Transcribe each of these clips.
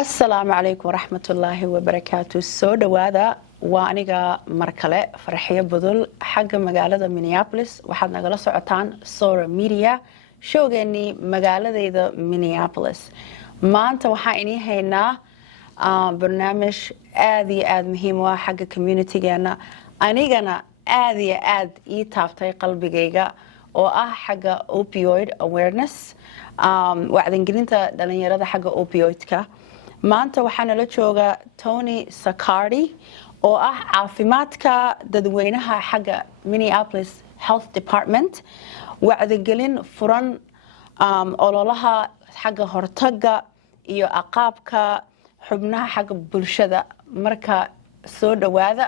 Assalamu alaikum warahmatullahi wabarakatuh. Soo dhawaada waa aniga markale farxiyo budul xagga magaalada Minneapolis waxaad nagala socotaan Sora Media showgeeni Magaaladeyda Minneapolis. Maanta waxaan inii haynaa barnaamij aad iyo aad muhiim ah xagga community-geena anigana aad iyo aad ii taabtay qalbigayga oo ah xagga opioid awareness wacyigelinta dhalinyarada xagga opioidka. maanta waxaana la jooga Tony Sacardi oo ah caafimaadka dadweynaha xagga Minneapolis Health Department wacyigelin furan ololaha xagga hortaga iyo aqaabka xubnaha xagga bulshada marka soo dhawaada.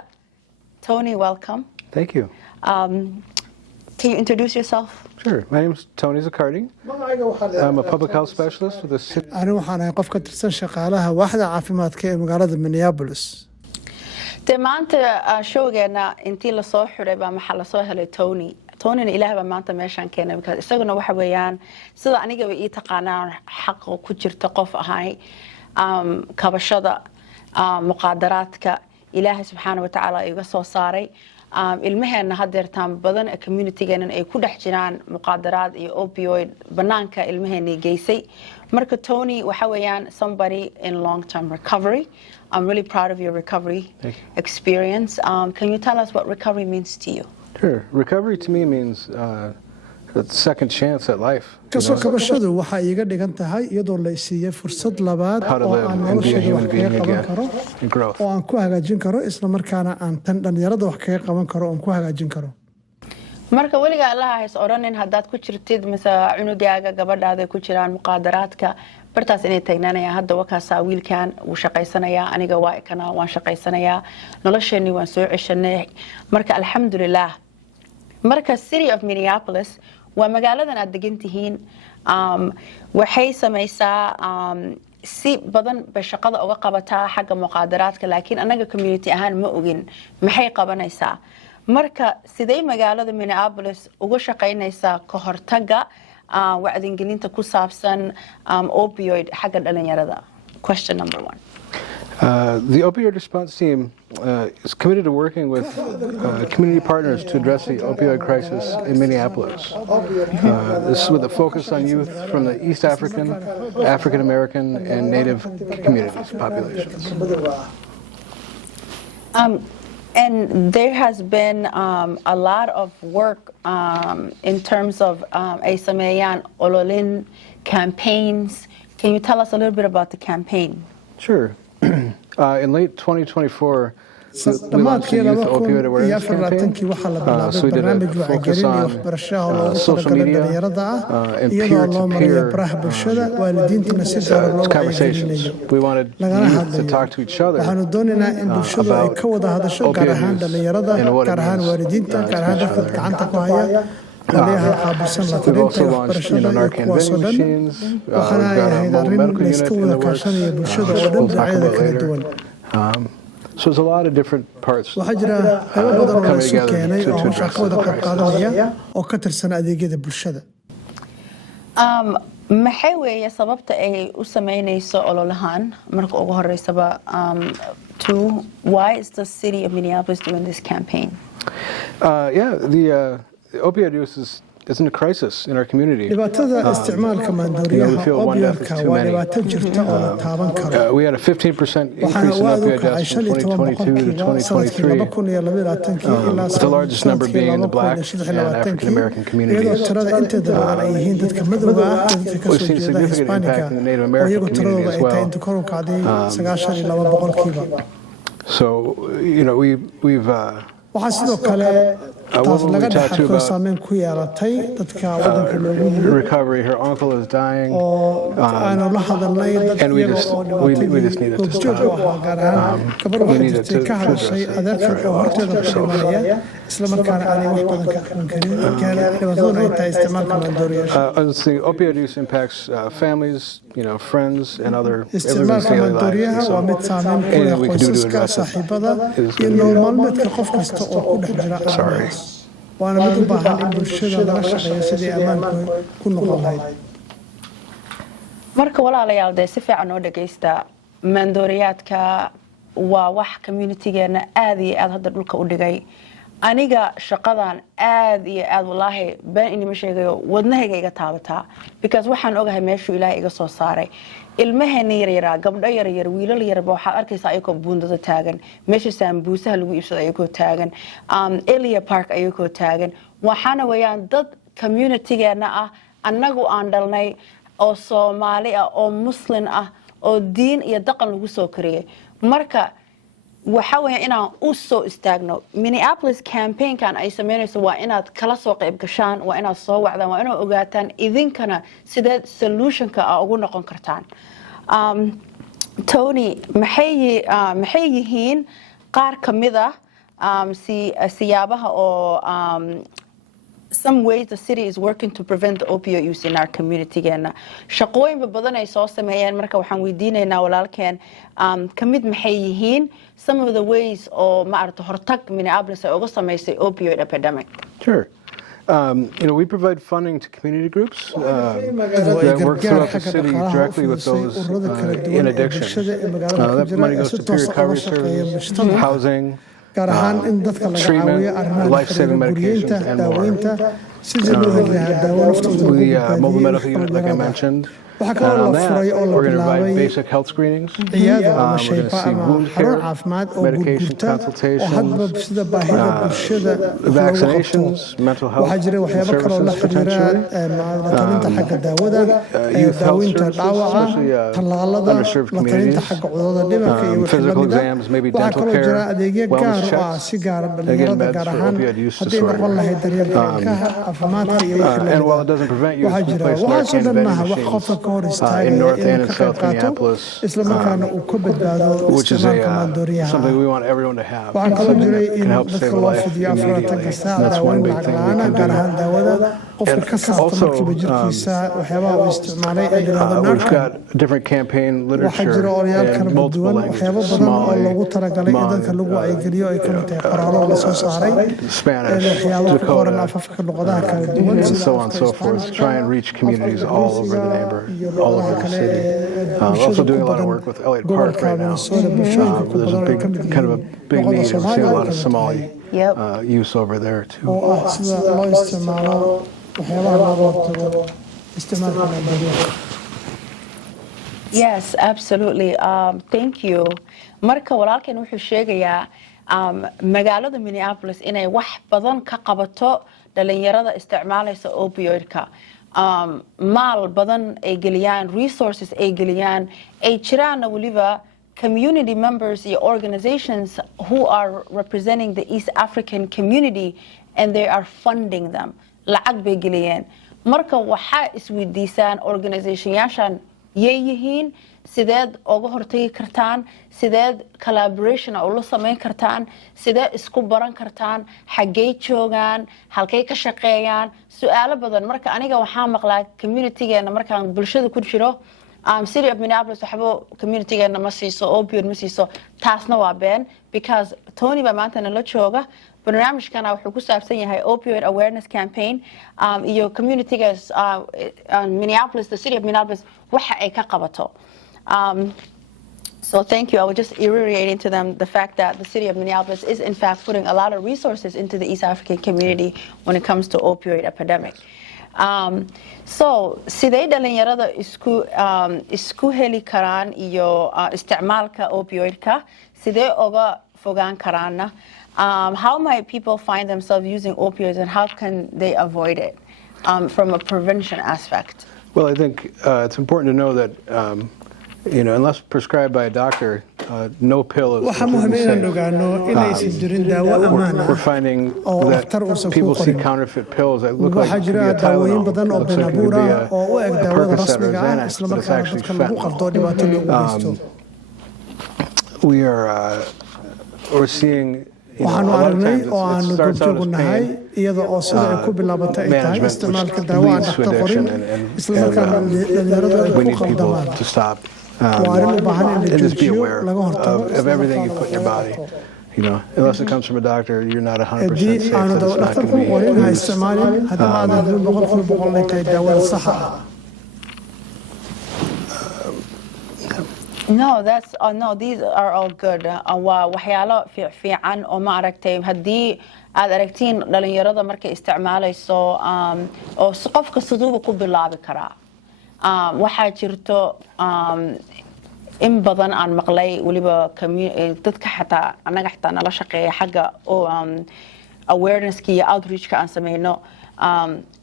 Tony, welcome. Thank you. Can you introduce yourself? Sure. My name is Tony Sacardi. I'm a public health specialist with the city. أنا وحنا qof ka tirsan shaqaalaha waaxda caafimaadka ee magaalada Minneapolis. maanta showgeena intii la soo xiray baa maxaa la soo helay Tony. Tony ilaahay baa maanta meeshan keenay because isaguna waxa weeyaan sida aniga way ii taqaanaan xaq ku jirta qof ahay kabashada muqaadaraadka ilaahay subxaanahu wa ta'ala iga soo saaray. ilmaheena hadeertaan badan community-geena ay ku dhex jiraan muqaadaraad iyo opioid banaanka ilmaheena geysay marka Tony waxa weeyaan somebody in long term recovery. I'm really proud of your recovery experience. Can you tell us what recovery means to you? Sure. Recovery to me means a second chance at life. Kasoo kabashadu waxa iiga dhigan tahay iyadoo la siiyay fursad labaad oo aan noloshayda wax kaga qaban karo oo aan ku hagaajin karo isla markaana aan tan dhalinyarada wax kaga qaban karo oo aan ku hagaajin karo. marka waliga Allah hays oranin hadaad ku jirtid mise cunugaaga gabadhaada ku jiraan muqaadaraadka bartaas inay tagnanaya hadda wakaasa wiilkan uu shaqaysanaya aniga waa kana waan shaqaysanaya nolosheeni waan soo ceshanay marka alxamdulillah. marka City of Minneapolis waa magaaladan aad degan tihiin waxay samaysaa si badan bay shaqada uga qabataa xagga muqaadaraadka laakiin anaga community ahaan ma ogin maxay qabanaysaa marka sidee magaalada Minneapolis uga shaqaynaysaa ka hortaga wacyigelinta ku saabsan opioid xagga dhalinyarada. Question number 1. The opioid response team is committed to working with community partners to address the opioid crisis in Minneapolis. This is with a focus on youth from the East African, African American, and Native communities, populations. And there has been a lot of work in terms of ASAMEYAN, Ololin campaigns. Can you tell us a little bit about the campaign? Sure. In late 2024, we launched a youth opioid awareness campaign. So we did a focus on social media and peer-to-peer conversations. We wanted youth to talk to each other about opioid use and what it means. We've also launched Narcan vending machines. We've got a mobile medical unit in the works. We'll talk about later. So there's a lot of different parts coming together to address it. maxay weeye sababta ay u sameynayso ololahan marka ugu horeysaba why is the City of Minneapolis doing this campaign? The opioid use is in a crisis in our community. dhibaatada isticmaalka maandooriyaha opioidka waa dhibaato jirta oo la taaban karo. We had a 15% increase in opioid deaths from 2022 to 2023, with the largest number being in the Black and African American communities. We've seen significant impact in the Native American community as well. So, we've waxaa sidoo kale taas laga dhaxalko saameyn ku yeelatay dadka wadanka loogu yiri recovery. Her uncle is dying, aanu la hadalnay and we just needed to stop. We needed to address it. adeerka horteeda ku dhimanaya isla markaana aanay wax badan ka qaban karin dhibaatada ay tahay isticmaalka maandooriyaha. The opioid use impacts families, friends, and other isticmaalka maandooriyaha waa mid saameyn ku leh qoysaska saaxiibada iyo nolol maalmeedka qof kasta oo ku dhex jira arrimahaas waana mid u baahan in bulshada laga shaqeeyo sidii ammaanku ku noqon lahayd. marka walaalayaal si fiican oo dhageysta maandooriyaadka waa wax communitygeena aad iyo aad hadda dhulka u dhigay aniga shaqadan aad iyo aad wallaahi been inima sheegayo wadnahayga iga taabataa because waxaan ogahay meeshuu ilaahay iga soo saaray ilmaheena yaryara gabdho yaryar wiilal yarba waxaad arkaysaa ayagoo buundada taagan meesha saambuusaha lagu iibsado ayagoo taagan Elia Park ayagoo taagan waxaana weeyaan dad communitygeena ah annagu aan dhalnay oo Soomaali ah oo Muslim ah oo diin iyo dhaqan lagu soo kariyay marka waxa weeyaan inaan u soo istaagno Minneapolis campaign kan ay sameynayso waa inaad kala soo qayb gashaan waa inaad soo wacdaan waa inaad ogaataan idinkana sidee solutionka ugu noqon kartaan Tony maxay yihiin qaar kamid ah siyaabaha oo some ways the city is working to prevent the opioid use in our community geena shaqooyin badan ay soo sameeyeen marka waxaan weydiinaynaa walaalkeen kamid maxay yihiin some of the ways oo ma aragto hortag Minneapolis ay uga sameysay opioid epidemic Sure. We provide funding to community groups that work throughout the city directly with those in addiction. That money goes to peer recovery services, housing, gaar ahaan in dadka laga caawiyo arrimaha life-saving medications and daaweynta sidii loo heli lahaa daawo naftooda the mobile medical unit, like I mentioned. waxaa kaloo la furay oo la We're going to bilaabay provide basic health screenings. ciyaada ama We're going to shayba see ama wound xarun care, caafimaad oo medication gurgurta oo consultations, hadba sida baahida bulshada vaccinations, mental health waxaa jira waxyaabo kaloo la services xiriira potentially. la talinta xagga daawada Youth health daaweynta services, dhaawaca especially tallaalada underserved la talinta communities. xagga cudurrada dhimirka iyo wixii Physical lamida exams, maybe waxaa dental kaloo jira care, adeegyo wellness gaar ah checks, si gaara again, dhalinyarada meds gaar for ahaan opioid use hadday noqon disorder. lahayd daryeelka ilkaha caafimaadka iyo wixii And while lamida it doesn't prevent use, waxaa we jira place waxaasoo Narcan dhan vending maaha wax qofka ka hor machines in istaagaya North and inuu in ka qayb South qaato Minneapolis. isla markaana uu ka badbaado Which is isticmaalka maandooriyaha something we want everyone to have. waxaa kaloo Something jiray that in can help dadka save a loo life fidiyo immediately. 24 saac That's one daaweyn big lacag thing we la'aana can gaar do. ahaan daawada qofka And ka saarta also, markiiba jirkiisa waxyaabaha uu isticmaalay ee dhinaada we've narcan got different campaign waxaa literature jira odayaal kala in multiple duwan waxyaabo languages: badan oo Somali, loogu talagalay in Hmong, dadka lagu wacyigeliyo ay kamid tahay qoraallo la soo saaray Spanish, waxyaabo ku qoran Dakota, afafka luqadaha kala duwan and sida so on and afka so forth, to try and reach communities Isbaanishka, all over the Ingiriisiga neighborhood, iyo all over luqadaha the kale city. ee Also bulshada doing ku a lot of badan work with Elliott Park gobolka right now. Minnesota bulshooyinka ku There's badan a ay ka big, mid kind of a yihiin big luqada need, and we see a Soomaaliga lot of ay ka mid Somali tahay use over there too. oo ah sida loo isticmaalo waxyaabaha looga hortago isticmaalka maandooriyaha Yes, absolutely. Thank you. Marka walaalkeen wuxuu sheegayaa magaalada Minneapolis inay wax badan ka qabato dhalinyarada isticmaalaysa opioidka. Maal badan ay geliyaan, resources ay geliyaan, ay jiraan waliba community members iyo organizations who are representing the East African community and they are funding them. Lacag bay geliyeen. Marka waxaa isweydiisaan organizationyaashan yay yihiin sideed uga hortagi kartaan sideed collaboration ula samayn kartaan sideed isku baran kartaan xaggee joogaan halkay ka shaqeeyaan su'aalo badan marka aniga waxaan maqlaa communitygeena markaan bulshada ku jiro city of Minneapolis waxba communitygeena ma siiso opioid ma siiso taasna waa been because Tony baa maanta nala jooga barnaamijkana wuxuu ku saabsan yahay opioid awareness campaign iyo communitygas Minneapolis the city of Minneapolis waxa ay ka qabato so thank you I was just reiterating to them the fact that the city of Minneapolis is in fact putting a lot of resources into the East African community when it comes to opioid epidemic so sidee dhalinyarada isku heli karaan iyo isticmaalka opioidka sidee uga fogaan karaana how might people find themselves using opioids and how can they avoid it from a prevention aspect? Well, I think it's important to know that unless prescribed by a doctor, no pill is waxaa muhiim inaan ogaano inaysan jirin daawo ammaan ah We're finding oo that dhakhtar uusan ku people see qorin counterfeit pills that look like waxaa it could be jira a daawooyin Tylenol, badan oo looks like it been could be abuur ah oo u eg a daawada Percocet or a rasmiga ah Xanax, isla but it's markaana actually dadka lagu fentanyl. qaldo dhibaato loogu geysto We are we're seeing waxaanu aragnay oo aanu goobjoogu nahay iyada oo sida ay ku bilaabatay ay tahay isticmaalka daawo aan dhakhtar qorin isla markaana dhalinyaradu ay we ku need people qaldamaan to stop waa arrin u baahan in la and just be joojiyo aware laga hortago of everything you put in your body. Unless it comes from a doctor, you're not 100% haddii safe aanu that it's not dhakhtar going ku qorin to ha be isticmaalin haddaba aad aduu boqolkiiba ay tahay daawada saxa ah No, these are all good. Waa waxyaalo fiican oo ma aragtay haddii aad aragtiin dhalinyarada markay isticmaalayso oo qofka siduuba ku bilaabi karaa. Waxaa jirto in badan aan maqlay waliba dadka xataa anaga xataa nala shaqeeya xagga awareness-ka iyo outreach-ka aan sameyno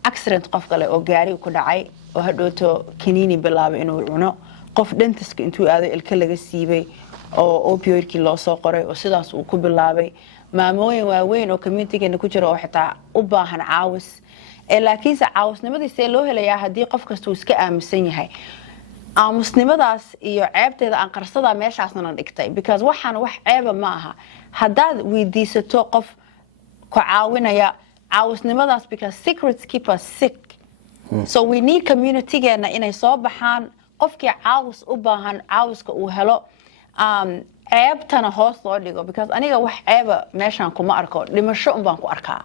accident qof kale oo gaari ku dhacay oo hadhooto kiniini bilaabay inuu cuno qof dentist intuu aaday ilka laga siibay oo opioidkii loo soo qoray oo sidaas uu ku bilaabay maamooyin waaweyn oo community-geena ku jira oo xitaa u baahan caawis laakiinse caawisnimadiisa loo helayaa haddii qof kasta uu iska aaminsan yahay aamusnimadaas iyo ceebteeda aan qarsadaa meeshaasna dhigtay because waxaan wax ceeba ma aha haddaad weydiisato qof ku caawinaya caawisnimadaas because secrets keep us sick so we need community-geena inay soo baxaan qofkii caawis u baahan caawiska uu helo ceebtana hoos loo dhigo because aniga wax ceeba meeshaan kuma arko dhimasho un baan ku arkaa.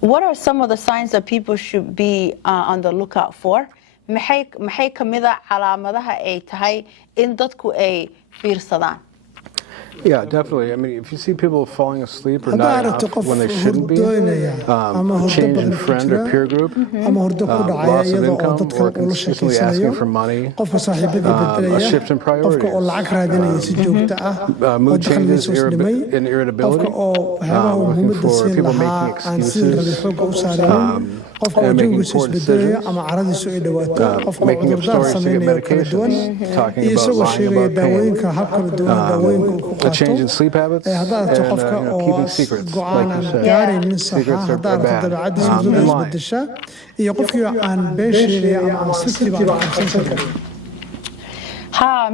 What are some of the signs that people should be on the lookout for? maxay kamida calaamadaha ay tahay in dadku ay fiirsadaan? Yeah, definitely. I mean, if you see people falling asleep or nodding off when they shouldn't be, change in friend or peer group, loss of income, or consistently asking for money, a shift in priorities, mood changes and irritability, looking for people making excuses, and making poor decisions, making up stories to get medications, talking about lying about pain, a change in sleep habits, and keeping secrets, like you said. Secrets are bad. And lying.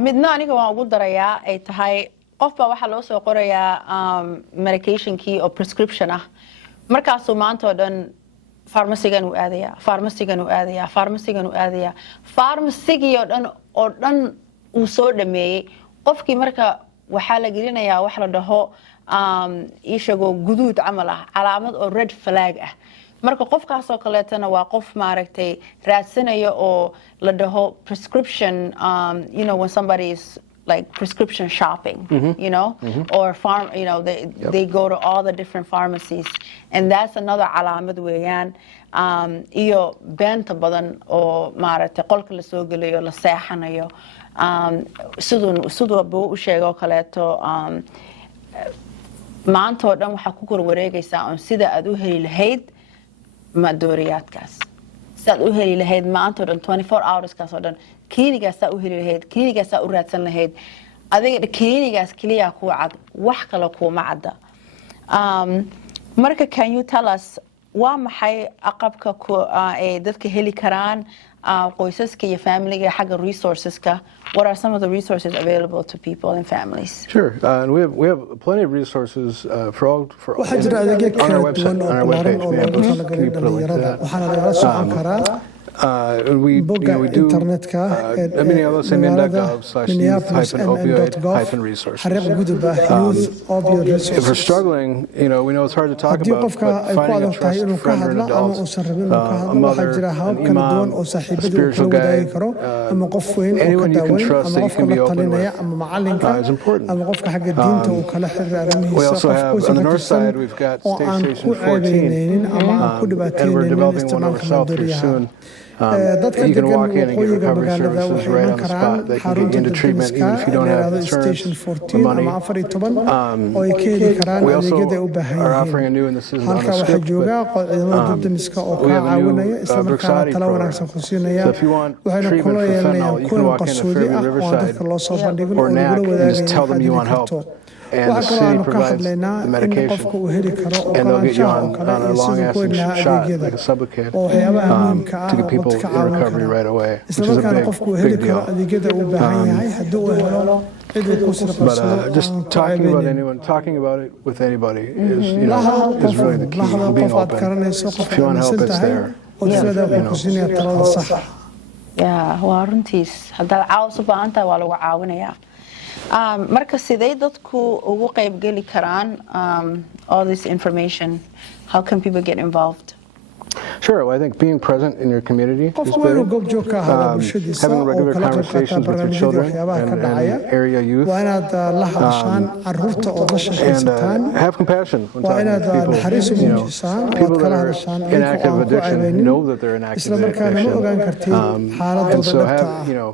Midna aniga waan ugu darayaa ay tahay qofba waxaa loo soo qorayaa medication-kii oo prescription ah markaasuu maanta oo dhan farmasigan uu aadayaa farmasigii oo dhan uu soo dhameeyey qofkii marka waxaa la gelinayaa wax la dhaho ishagoo guduud camal ah calaamad oo red flag ah marka qofkaas oo kaleetana waa qof maaragtay raadsanaya oo la dhaho prescription when somebody is like prescription shopping or they go to all the different pharmacies and that's another calaamad weeyaan iyo beenta badan oo maaragtay qolka la soo gelayo la seexanayo siduu buu u sheego kaleeto maanta oo dhan waxaa ku korwareegaysaa on sida aad u heli lahayd madooriyaadkaas sidaad u heli lahayd maanta oo dhan 24 hourskaas oo dhan kliinigaasaa u heli lahayd kliinigaasaa u raadsan lahayd adiga kliinigaas keliya kuu cad wax kale kuuma cadda marka can you tell us waa maxay aqabka ay dadka heli karaan qoysaska iyo familiga xagga resourceska what are some of the resources available to people and families? Sure, and we have plenty of resources for all on our website, on our webpage. We do Minneapolis.gov/youth-opioid-resources. If we're struggling, we know it's hard to talk about, but finding a trusted friend or an adult, a mother, an imam, a spiritual guide, anyone you can trust that you can be open with is important. We also have, on the north side, we've got State Station 14, and we're developing one on the south here soon. You can walk in and get recovery services right on the spot. They can get you into treatment even if you don't have insurance or money. We also are offering a new, and this isn't on the script, but we have a new Brookside program. So if you want treatment for fentanyl, you can walk into Fairview Riverside or NAC and just tell them you want help. And the city provides the medication, and they'll get you on a long-acting shot, like a Sublocade, to get people in recovery right away, which is a big deal. But just talking about it with anybody is really the key. Being open. If you want help, it's there. waa runtiis haddaad caawis u baahan tahay waa lagu caawinayaa marka sidee dadku ugu qayb geli karaan all this information? How can people get involved? Sure. Well, I think being present in your community is qofku waa inuu big. goob joog ka ahaado bulshadiisa Having oo regular kala qayb qaata conversations with your barnaamijyada children waxyaabaha ka and dhacaya area youth. waa inaad la hadashaan carruurta oo la shaqaysataan And have compassion when waa talking inaad to people. naxariis u You know, muujisaan oo people aad that kala are hadashaan in iyaga oo active aan ku addiction ceebeynin know that they're in active isla markaana ma ogaan addiction. kartid xaaladooda So dhabta have, you know,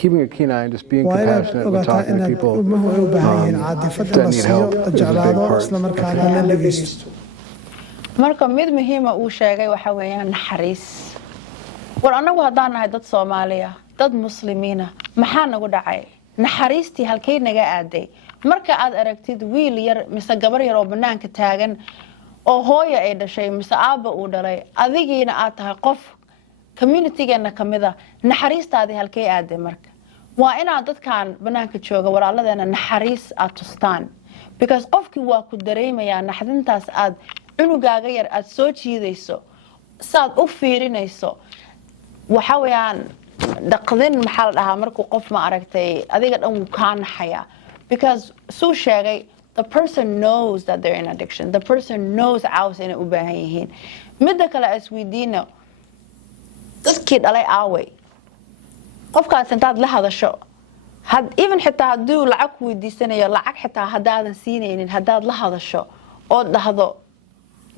keeping a keen eye and just being waa inaad compassionate when ogaataa talking to inaad people ilmuhu ay u baahan yihiin caadifada that la need siiyo help la is a big jeclaado part. isla markaana la dhegeysto marka mid muhiima uu sheegay waxa weeyaan naxariis war anagu haddaan nahay dad Soomaaliya dad muslimiina maxaa nagu dhacay naxariistii halkay naga aaday marka aad aragtid wiil yar mise gabar yar oo banaanka taagan oo hooyo ay dhashay mise aabba uu dhalay adigiina aad tahay qof community-geena kamida naxariistaadii halkay aaday marka waa inaad dadkan banaanka jooga walaaladeena naxariis aad tustaan because qofkii waa ku dareemayaa naxdintaas aad cunugaaga yar aad soo jiidayso saad u fiirinayso waxa weeyaan dhaqdin maxaa la dhahaa markuu qof ma aragtay adiga dhan wuu kaa naxayaa because suu sheegay the person knows that they're in addiction the person knows caws inay u baahan yihiin midda kale isweydiino dadkii dhalay aaway qofkaas intaad la hadasho even xitaa hadduu lacag ku weydiisanayo lacag xitaa haddaadan siinaynin haddaad la hadasho oo dhahdo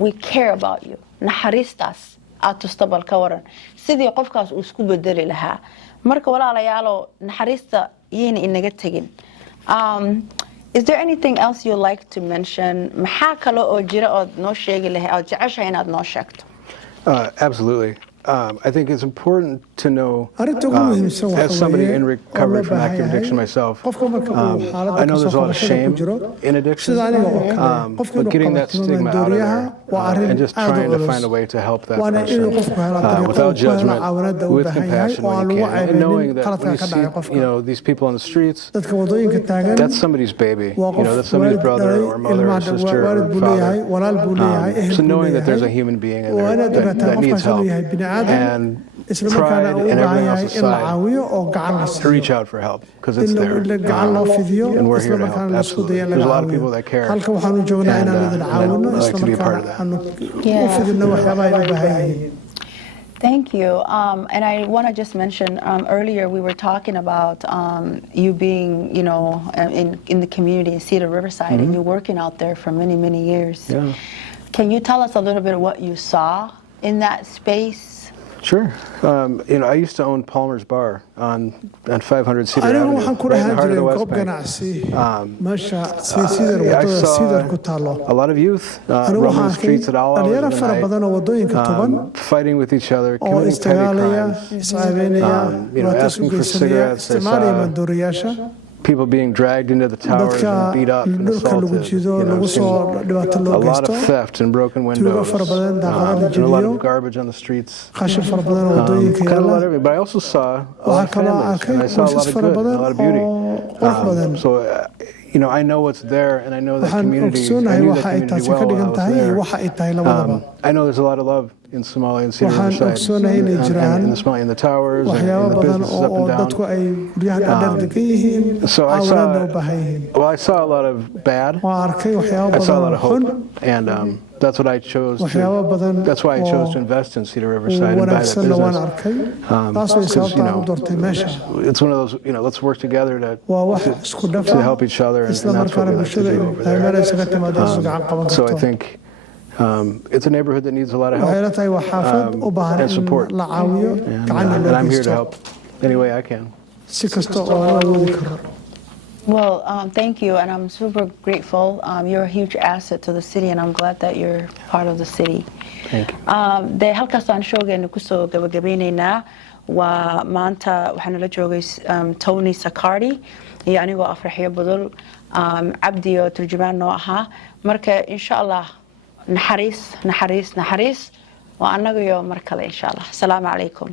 we care about you naxariistaas aad tusta bal ka waran sidii qofkaas uu isku bedeli lahaa marka walaalayaalo naxariista yeyna inaga tegin is there anything else you like to mention maxaa kale oo jira ood noo sheegi lahayd ood jeceshahay inaad noo sheegto Absolutely. I think it's important to know, arrinta ugu muhiimsan waxa as somebody weeye in oo recovery loo from baahan active yahay addiction myself, qofka marka uu I xaaladda know there's a lot of kasoo shame ku jiro in addiction, sida aniga oo kale qofka but inuu getting that qabato stigma out of maandooriyaha waa there arrin and just aad u trying to culus find a way to help that waana inuu person qofku helo dariiqo without uu ku helo judgment, caawinada uu with baahan yahay compassion oo aan when you lagu can, and knowing ceebeynin that qaladka when you ka see, dhacay qofka you know, these people on the streets, dadka wadooyinka taagan that's somebody's baby, waa you know, qof that's somebody's waalid brother dhalay or mother or ilmaha sister waalid or buu leeyahay father. walaal buu leeyahay ehel So buu knowing that there's a leeyahay human being in waa there inaad ogaataa that needs qofkaas inuu help, yahay bini aadam and isla markaana pride uu u in baahan everyone yahay else's in la side caawiyo oo gacan la to siiyo reach out for help because it's in there, gacan loo fidiyo and we're isla here to markaana help. la isku dayo Absolutely, in there's laga a lot of people caawiyo that care, halka waxaanu joognaa and, inaanu idin and caawino I'd like isla to be a part of markaana that. aanu u fidino waxyaabaha ay u baahan yihiin Thank you. And I want to just mention earlier we were talking about you being, you know, in the community in Cedar Riverside, and you're working out there for many, many years. Yeah. Can you tell us a little bit of what you saw in that space? Sure. You know, I used to own Palmer's Bar on 500 Cedar anigu Avenue, waxaan ku right in the dhahaan heart of jiray the West goob Bank. ganacsi meesha sidar I wadada sidar ku saw taalo a lot of youth anigu roaming the waxaan streets at all hours dhalinyaro of the fara badan oo night, wadooyinka tuban fighting with each other, oo committing petty isdagaalaya crimes, iscaabeynaya you know, dhibaato asking isu for geysanaya cigarettes. I isticmaalaya saw maandooriyaasha people being dragged into the towers dadka and beat up and dhulka lagu assaulted. jido You know, lagu I've soo seen dhibaato loo a lot geysto of theft and broken tuugo windows, fara badan daaqadaha la and a lot jebiyo of garbage on the streets. qashin fara badan oo wadooyinka Kind of a yaala lot of everything. But I also saw a lot waxaa of kaloo families, arkay and I saw a lot qoysas of fara good and badan a lot of beauty. oo qurux badan So, you know, I know what's there, and I know that waxaan community. I ogsoonahay knew waxa that ay community taasi ka well when I dhigan was tahay iyo there. waxa ay tahay labadaba I know there's a lot of love in Somali and Cedar waxaan Riverside, ogsoonahay inay jiraan and in the Somali, in the towers, and in waxyaabo the badan businesses up oo and dadku down. ay guryaha dhaadheer degan yihiin So I caawinaadna u saw, baahan yihiin well, I saw a lot of bad. waan arkay waxyaabo I saw a badan lot oo of hope, xun and that's what I chose waxyaabo to. badan That's why I chose to oo invest in Cedar Riverside and buy that wanaagsanna waan business. arkay taas way Because, sababta you aan u know, doortay meesha it's one of those, you know, let's work together waa wax isku dhafa to help each other, and isla that's what markaana we like to bulshada do over ay meel there. isaga timaado isu gacan qaban So I karto think it's a neighborhood that needs a lot of waxay la help tahay waa xaafad u baahan and in support, la caawiyo gacanna and loo I'm here to geysto help any way I can. si kasta oo aan awoodi karo Well, thank you, and I'm super grateful. You're a huge asset to the city, and I'm glad that you're part of the city. Thank you. De halkaas aan showgeena kusoo gabagabeyneynaa waa maanta waxaa nala joogay Tony Sacardi iyo anigoo afraxyo budul cabdi oo turjumaan noo ahaa marka insha allah naxariis waa annaga iyo mar kale insha allah asalaamu calaykum